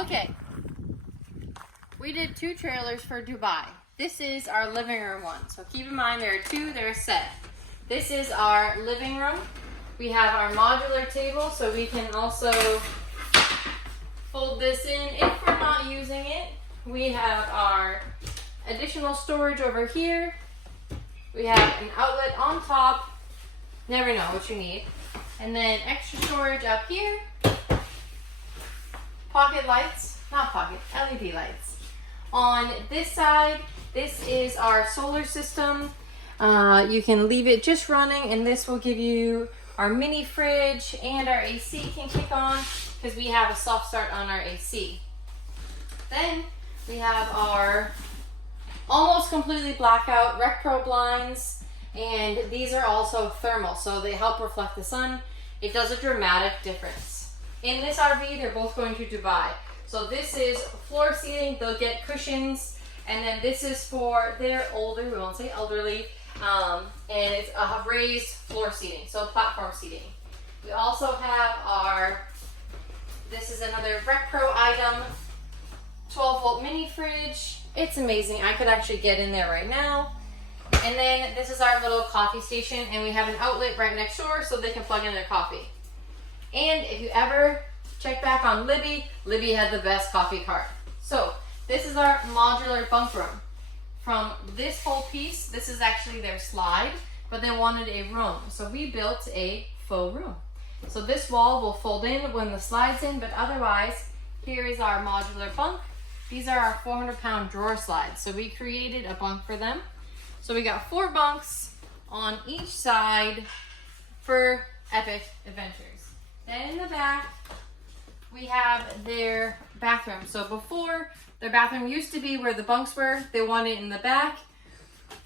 Okay, we did 2 trailers for Dubai. This is our living room one. So keep in mind there are 2 that are set. This is our living room. We have our modular table, so we can also fold this in if we're not using it. We have our additional storage over here. We have an outlet on top. Never know what you need. And then extra storage up here. Pocket lights, not pocket, LED lights. On this side, this is our solar system. You can leave it just running and this will give you our mini fridge, and our AC can kick on because we have a soft start on our AC. Then we have our almost completely blackout Rec Pro blinds, and these are also thermal, so they help reflect the sun. It does a dramatic difference. In this RV, they're both going to Dubai. So this is floor seating, they'll get cushions, and then this is for their older, we won't say elderly, and it's a raised floor seating, so platform seating. We also have our, this is another Rec Pro item, 12-volt mini fridge. It's amazing. I could actually get in there right now. And then this is our little coffee station, and we have an outlet right next door so they can plug in their coffee. And if you ever check back on Libby, Libby had the best coffee cart. So this is our modular bunk room. From this whole piece, this is actually their slide, but they wanted a room. So we built a faux room. So this wall will fold in when the slide's in, but otherwise, here is our modular bunk. These are our 400-pound drawer slides. So we created a bunk for them. So we got 4 bunks on each side for epic adventures. Then in the back, we have their bathroom. So before, their bathroom used to be where the bunks were. They wanted it in the back.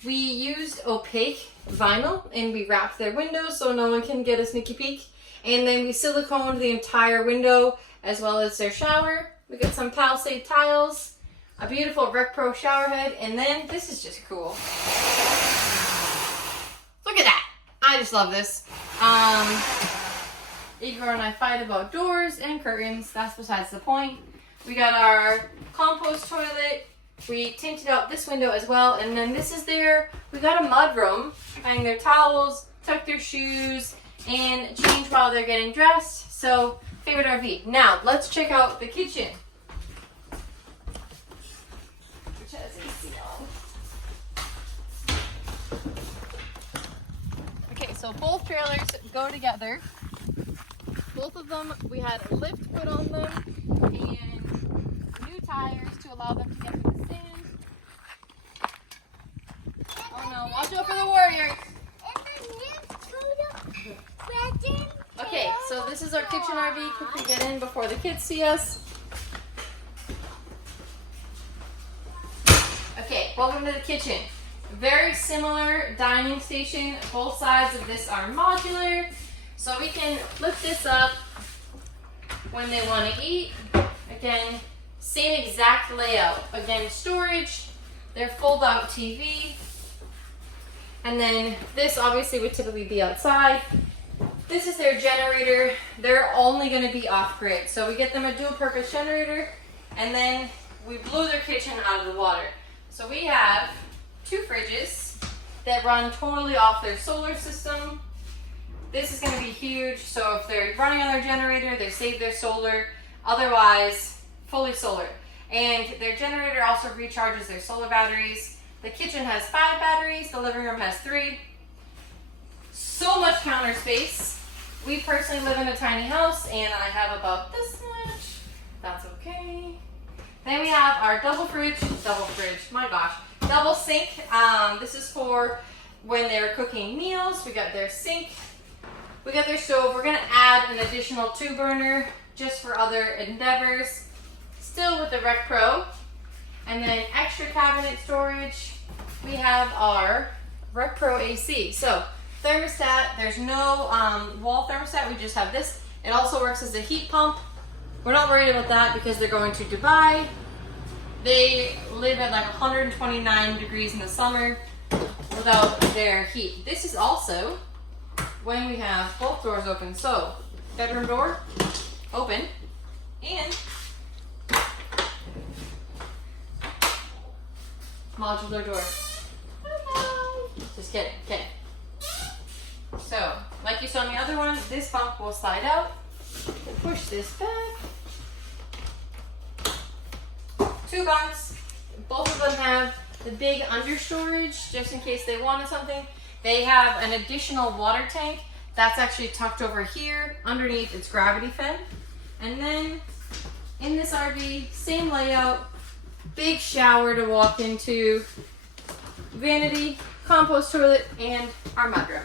We used opaque vinyl and we wrapped their windows so no one can get a sneaky peek. And then we siliconed the entire window as well as their shower. We got some Palisade tiles, a beautiful Rec Pro shower head, and then this is just cool. Look at that. I just love this. Igor and I fight about doors and curtains. That's besides the point. We got our compost toilet. We tinted out this window as well. And then this is we got a mud room. Hang their towels, tuck their shoes, and change while they're getting dressed. So, favorite RV. Now, let's check out the kitchen. Which has AC on. Okay, so both trailers go together. Both of them, we had a lift put on them and new tires to allow them to get to the sand. Oh no, watch out for the Warriors. Okay, so this is our kitchen RV. Quickly get in before the kids see us. Okay, welcome to the kitchen. Very similar dining station. Both sides of this are modular. So we can flip this up when they want to eat. Again, same exact layout. Again, storage, their fold-out TV. And then this obviously would typically be outside. This is their generator. They're only going to be off-grid. So we get them a dual-purpose generator, and then we blew their kitchen out of the water. So we have 2 fridges that run totally off their solar system. This is going to be huge, so if they're running on their generator, they save their solar. Otherwise, fully solar. And their generator also recharges their solar batteries. The kitchen has 5 batteries, the living room has 3. So much counter space. We personally live in a tiny house, and I have about this much. That's okay. Then we have our double fridge, my gosh, double sink. This is for when they're cooking meals. We got their sink. We got their stove. We're going to add an additional 2 burner just for other endeavors. Still with the Rec Pro. And then extra cabinet storage. We have our Rec Pro AC. So thermostat, there's no wall thermostat. We just have this. It also works as a heat pump. We're not worried about that because they're going to Dubai. They live at like 129 degrees in the summer without their heat. This is also when we have both doors open. So bedroom door open, and modular door. Just kidding. Okay. So, like you saw in the other one, this bunk will slide out. Push this back. 2 bunks. Both of them have the big under storage, just in case they wanted something. They have an additional water tank that's actually tucked over here. Underneath, it's gravity fed. And then in this RV, same layout, big shower to walk into, vanity, compost toilet, and our mudroom.